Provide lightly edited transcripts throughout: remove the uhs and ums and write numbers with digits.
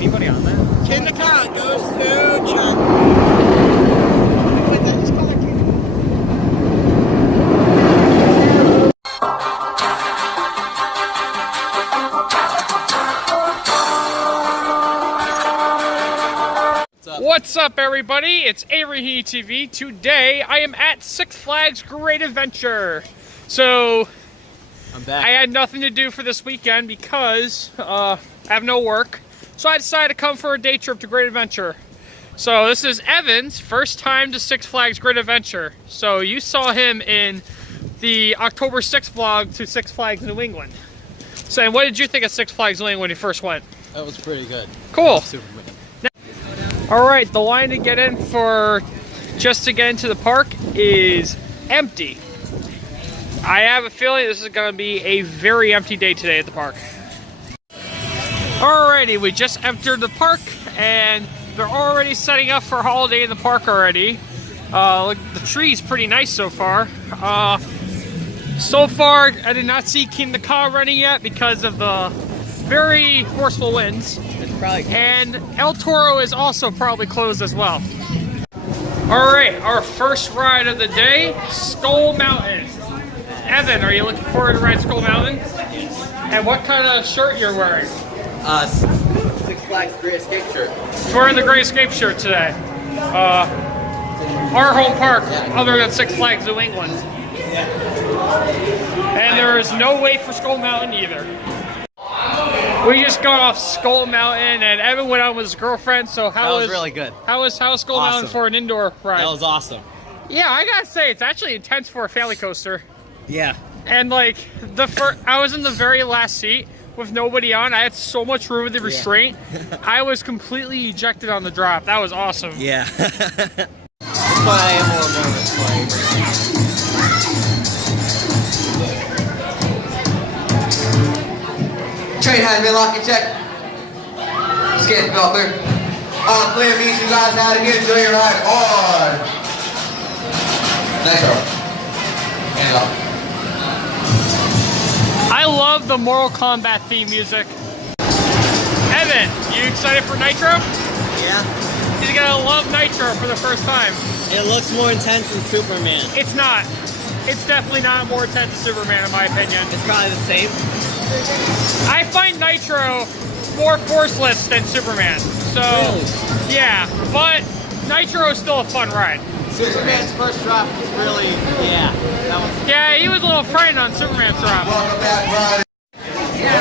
anybody on that? King the car goes to Chuck. Wait, that just called King. What's up, everybody? It's Avery TV. Today I am at Six Flags Great Adventure. So I'm back. I had nothing to do for this weekend because I have no work. So I decided to come for a day trip to Great Adventure. So this is Evan's first time to Six Flags Great Adventure. So you saw him in the October 6th vlog to Six Flags New England. So what did you think of Six Flags New England when you first went? That was pretty good. Cool. Superman. All right, the line to get in for just to get into the park is empty. I have a feeling this is going to be a very empty day today at the park. Alrighty, we just entered the park and they're already setting up for a holiday in the park already. Look, the tree's pretty nice so far. So far, I did not see King the Car running yet because of the very forceful winds. And El Toro is also probably closed as well. Alright, our first ride of the day, Skull Mountain. Evan, are you looking forward to ride Skull Mountain? And what kind of shirt you're wearing? Six Flags Great Escape shirt. He's wearing the Great Escape shirt today. Our home park, other than Six Flags New England. And there is no wait for Skull Mountain either. We just got off Skull Mountain, and Evan went out with his girlfriend. So that was really good. How was Skull Mountain for an indoor ride? That was awesome. Yeah, I gotta say it's actually intense for a family coaster. Yeah. And like I was in the very last seat with nobody on. I had so much room with the restraint. I was completely ejected on the drop. That was awesome. Yeah. That's why I am a little nervous for you. Train has been lock and check. Scan filter. All clear means you guys out again. Enjoy your ride on. Nitro. Hand off. I love the Mortal Kombat theme music. Evan, you excited for Nitro? Yeah. He's gonna love Nitro for the first time. It looks more intense than Superman. It's not. It's definitely not more intense than Superman in my opinion. It's probably the same. I find Nitro more forceless than Superman. So, really? Yeah, but Nitro is still a fun ride. Superman's first drop was really, yeah, he was a little frightened on Superman's drop.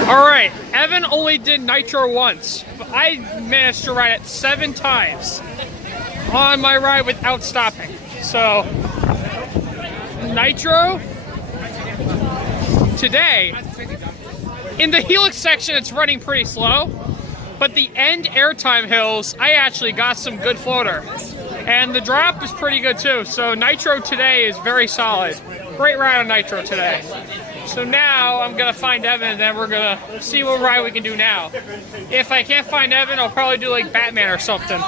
Alright, Evan only did Nitro once, but I managed to ride it 7 times on my ride without stopping. So, Nitro, today, in the Helix section it's running pretty slow, but the end airtime hills, I actually got some good floater. And the drop is pretty good too, so Nitro today is very solid. Great ride on Nitro today. So now I'm gonna find Evan and then we're gonna see what ride we can do now. If I can't find Evan, I'll probably do like Batman or something.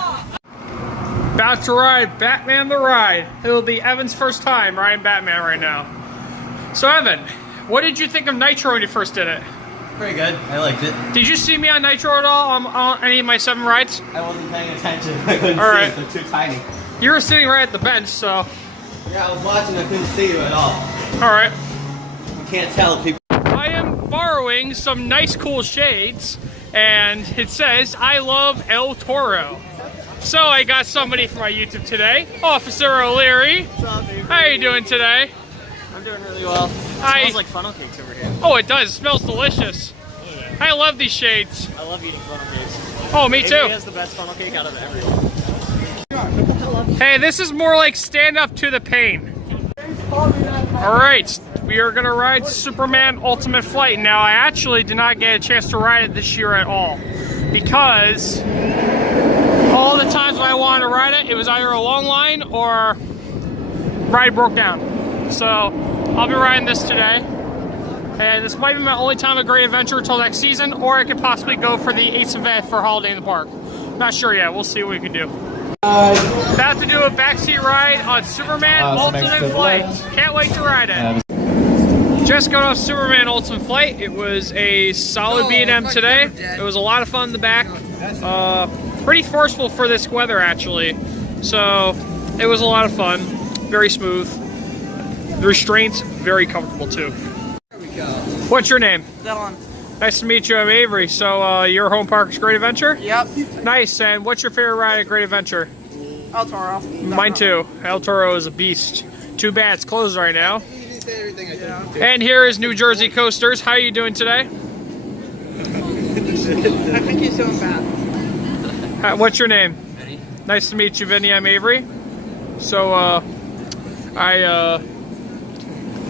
About to ride Batman the Ride. It'll be Evan's first time riding Batman right now. So Evan, what did you think of Nitro when you first did it? Pretty good. I liked it. Did you see me on Nitro at all on any of my 7 rides? I wasn't paying attention. I couldn't all right. see it. They're too tiny. You were sitting right at the bench, so. Yeah, I was watching. I couldn't see you at all. All right. You can't tell people. I am borrowing some nice cool shades, and it says, I love El Toro. So I got somebody from my YouTube today, Officer O'Leary. What's up, dude? How are you doing today? I'm doing really well. It smells like funnel cakes over here. Oh, it does. It smells delicious. I love these shades. I love eating funnel cakes. Oh, me too. Avery has the best funnel cake out of everyone. Hey, this is more like stand up to the pain. Alright, we are gonna ride Superman Ultimate Flight. Now, I actually did not get a chance to ride it this year at all, because all the times when I wanted to ride it, it was either a long line or ride broke down. So, I'll be riding this today. And this might be my only time at Great Adventure until next season, or I could possibly go for the 8th event for Holiday in the Park. Not sure yet, we'll see what we can do. About to do a backseat ride on Superman Ultimate Flight. Can't wait to ride it. Just got off Superman Ultimate Flight. It was a solid B&M today. It was a lot of fun in the back. Pretty forceful for this weather, actually. So it was a lot of fun. Very smooth. The restraints, very comfortable too. What's your name? Dylan. Nice to meet you. I'm Avery. So your home park is Great Adventure? Yep. Nice. And what's your favorite ride at Great Adventure? El Toro. Mine too. El Toro is a beast. Too bad it's closed right now. Yeah. And here is New Jersey Coasters. How are you doing today? I think he's doing bad. What's your name? Vinny. Nice to meet you, Vinny. I'm Avery. So I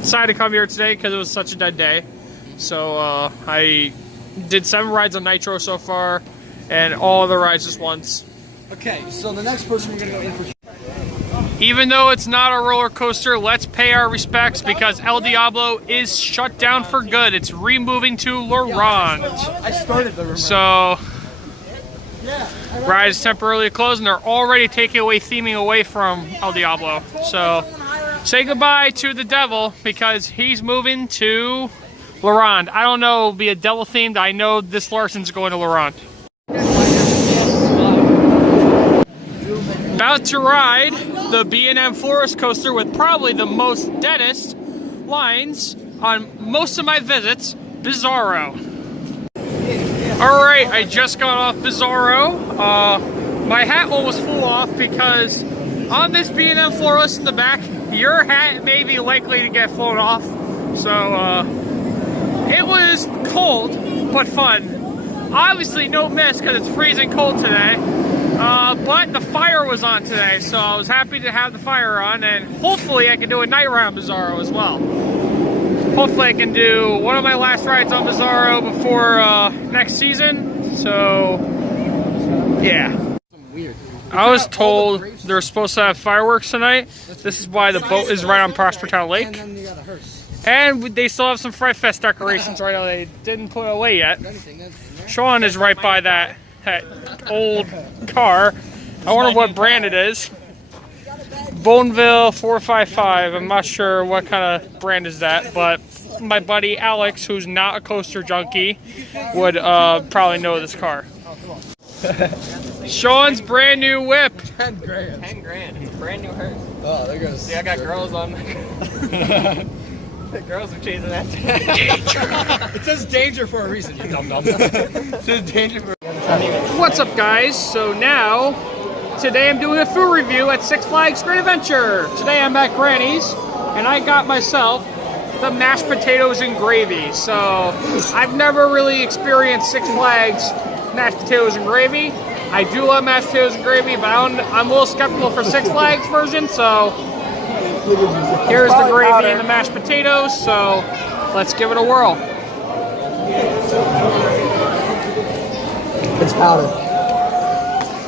decided to come here today because it was such a dead day. So I did 7 rides on Nitro so far, and all the rides just once. Okay, so the next person we're gonna go in for. Even though it's not a roller coaster, let's pay our respects because El Diablo is shut down for good. It's removing to Laurent. I started the rumor. So, ride is temporarily closed, and they're already taking away theming away from El Diablo. So, say goodbye to the devil because he's moving to Laurent. I don't know, it'll be a devil themed. I know this Larson's going to Laurent. About to ride the B&M Forest Coaster with probably the most deadest lines on most of my visits, Bizarro. Alright, I just got off Bizarro. My hat almost flew off because on this B&M Forest in the back, your hat may be likely to get flown off. So, it was cold, but fun. Obviously no mist because it's freezing cold today. But the fire was on today, so I was happy to have the fire on, and hopefully I can do a night ride on Bizarro as well. Hopefully I can do one of my last rides on Bizarro before next season, so yeah. I was told they're supposed to have fireworks tonight. This is why the boat is right on Prospertown Lake. And they still have some Fright Fest decorations right now they didn't put away yet. Sean is right by that old car. I wonder what brand it is. Boneville 455. I'm not sure what kind of brand is that, but my buddy Alex, who's not a coaster junkie, would probably know this car. Sean's brand new whip. 10 grand. 10 grand. Brand new hearse. Oh, there goes. See, I got girls on. The girls are chasing that. It says danger for a reason, you dum dum. It says danger for. What's up, guys? So now, today I'm doing a food review at Six Flags Great Adventure. Today I'm at Granny's, and I got myself the mashed potatoes and gravy. So I've never really experienced Six Flags mashed potatoes and gravy. I do love mashed potatoes and gravy, but I'm a little skeptical for Six Flags version. So here's the gravy and the mashed potatoes. So let's give it a whirl. It's powder.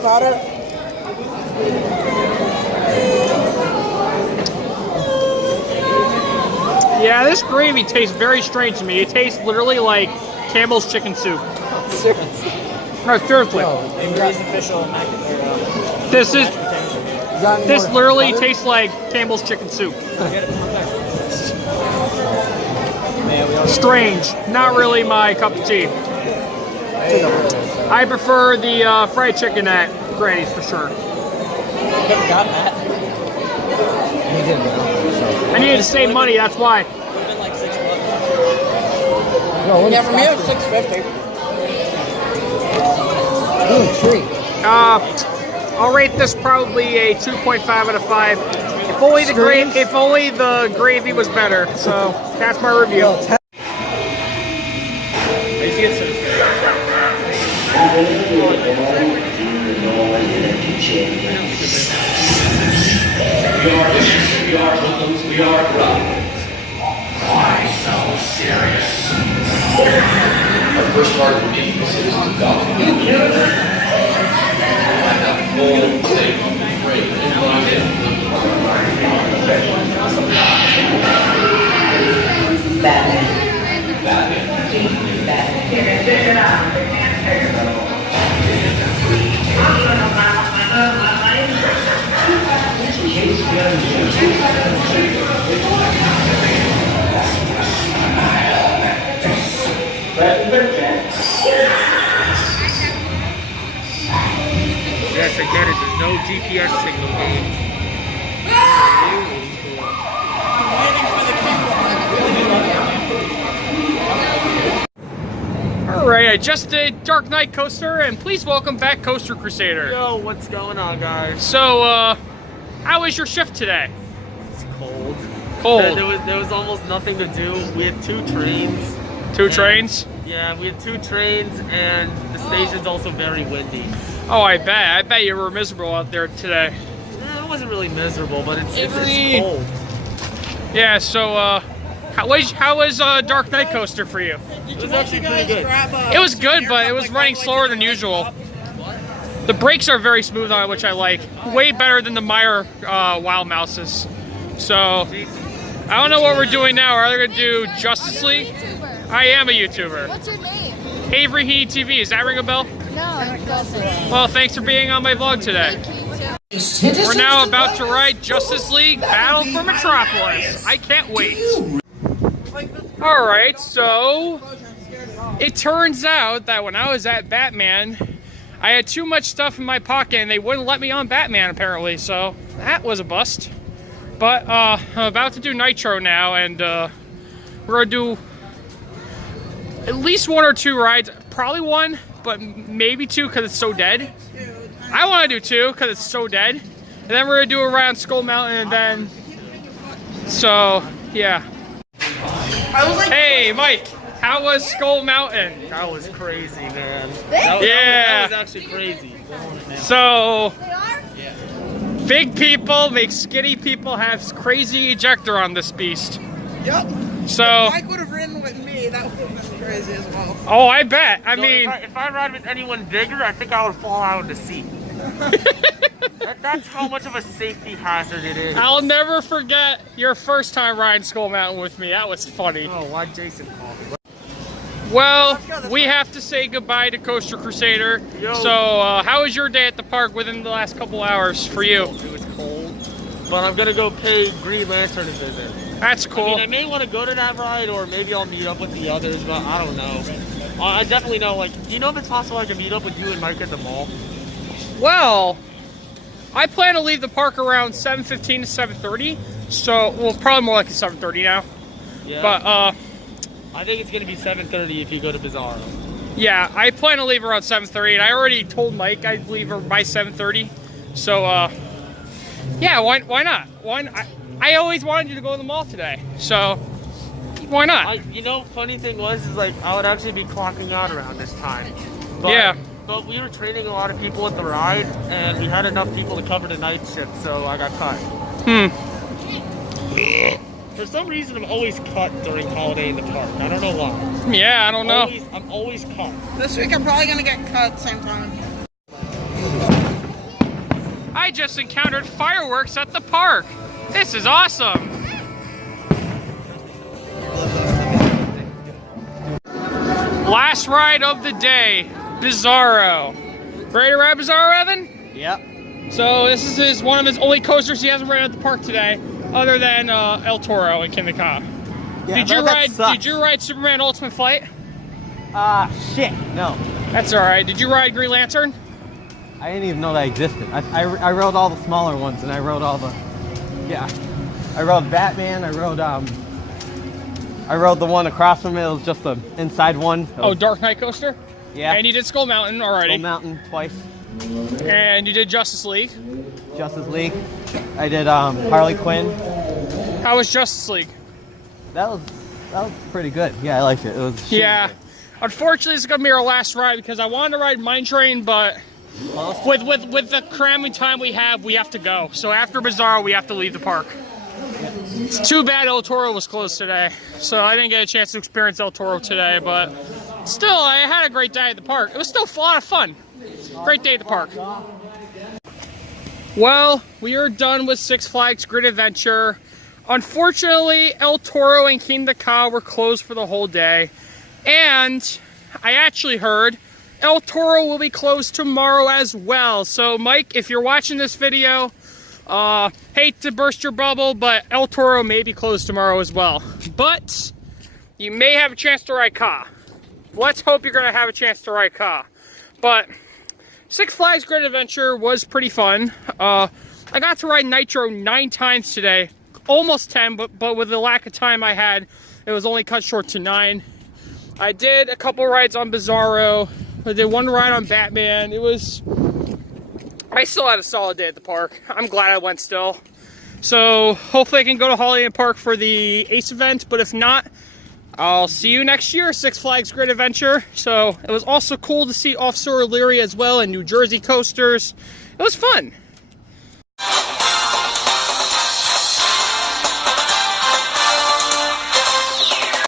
Powder. Yeah, this gravy tastes very strange to me. It tastes literally like Campbell's chicken soup. Seriously. No, seriously. Avery's official This literally tastes like Campbell's chicken soup. Strange. Not really my cup of tea. I prefer the fried chicken at Granny's for sure. Got that. I needed to save money, that's why. Would have been like $6. Yeah, for me it was $6.50. Ooh, tree. I'll rate this probably a 2.5 out of 5. If only the gravy was better. So that's my review. We are why so serious? Our first target would be the citizens of Gotham. Full, safe, great, and Batman. GPS, I get it. There's no GPS signal, dude. Alright, I just did Dark Knight Coaster, and please welcome back Coaster Crusader. Yo, what's going on, guys? So, how was your shift today? It's cold. Cold. There was almost nothing to do. We had 2 trains. 2 trains? Yeah, we had 2 trains, and the station's also very windy. Oh, I bet. I bet you were miserable out there today. It wasn't really miserable, but it's cold. Yeah, so, how was Dark Knight Coaster for you? It was actually pretty good. It was good, but it was running slower than usual. The brakes are very smooth on it, which I like. Way better than the Meyer Wild Mouses. So, I don't know what we're doing now. Are they going to do Justice League? I am a YouTuber. What's your name? Avery Heat TV. Does that ring a bell? No, it doesn't. Well, thanks for being on my vlog today. Thank you. We're now about to ride Justice League Battle for Metropolis. I can't wait. Alright, so it turns out that when I was at Batman, I had too much stuff in my pocket and they wouldn't let me on Batman apparently, so that was a bust. But I'm about to do Nitro now, and we're gonna do at least 1 or 2 rides. Probably 1, but maybe 2 because it's so dead. I want to do 2 because it's so dead. And then we're gonna do a ride on Skull Mountain, and then, so yeah. Hey, Mike, how was Skull Mountain? That was crazy, man. Yeah. That was actually crazy. So, big people make skinny people have crazy ejector on this beast. Yep. So, If Mike would have ridden with me, that would have been crazy as well. oh, I bet. I mean, if I ride with anyone bigger, I think I would fall out of the seat. That's how much of a safety hazard it is. I'll never forget your first time riding Skull Mountain with me. That was funny. Oh, why Jason call me? Well, we have to say goodbye to Coaster Crusader. Yo. So, how was your day at the park within the last couple hours for you? It was cold, but I'm gonna go pay Green Lantern a visit. That's cool. I mean, I may want to go to that ride, or maybe I'll meet up with the others, but I don't know. I definitely know, like, do you know if it's possible I can meet up with you and Mike at the mall? Well, I plan to leave the park around 7:15 to 7:30. So, well, probably more like 7:30 now. Yeah. But, I think it's gonna be 7:30 if you go to Bizarro. yeah, I plan to leave around 7:30, and I already told Mike I'd leave by 7:30. So, yeah, why not? I always wanted you to go to the mall today, so why not? You know, funny thing was, is like, I would actually be clocking out around this time. But, Yeah. But we were training a lot of people at the ride, and we had enough people to cover the night shift, so I got cut. For some reason, I'm always cut during holiday in the park. I don't know why. Yeah, I don't know. I'm always cut. This week I'm probably gonna get cut same time. I just encountered fireworks at the park. This is awesome. Last ride of the day, Bizarro. Ready to ride Bizarro, Evan? Yep. So this is one of his only coasters he hasn't ridden at the park today, other than El Toro and King the Ka. Yeah, Did you ride Superman Ultimate Flight? Shit, no. That's all right. Did you ride Green Lantern? I didn't even know that existed. I rode all the smaller ones, and I rode all the, yeah. I rode Batman, I rode the one across from it. It was just the inside one. Oh, Dark Knight Coaster? Yeah. And you did Skull Mountain already. Skull Mountain twice. And you did Justice League. Justice League. I did Harley Quinn. How was Justice League? That was pretty good. Yeah, I liked it. It was Yeah. Unfortunately, this is gonna be our last ride because I wanted to ride Mine Train, but with the cramming time we have to go. So after Bizarro, we have to leave the park. It's too bad El Toro was closed today, so I didn't get a chance to experience El Toro today, but still, I had a great day at the park. It was still a lot of fun. Great day at the park. Well, we are done with Six Flags Great Adventure. Unfortunately, El Toro and King the Ka were closed for the whole day. And I actually heard El Toro will be closed tomorrow as well. So Mike, if you're watching this video, hate to burst your bubble, but El Toro may be closed tomorrow as well. But you may have a chance to ride Ka. Let's hope you're gonna have a chance to ride Ka. But Six Flags Great Adventure was pretty fun. I got to ride Nitro 9 times today. Almost 10, but with the lack of time I had, it was only cut short to 9. I did a couple rides on Bizarro. I did one ride on Batman. I still had a solid day at the park. I'm glad I went still. So hopefully I can go to Holiday Park for the Ace event, but if not, I'll see you next year, Six Flags Great Adventure. So it was also cool to see Officer O'Leary as well and New Jersey coasters. It was fun.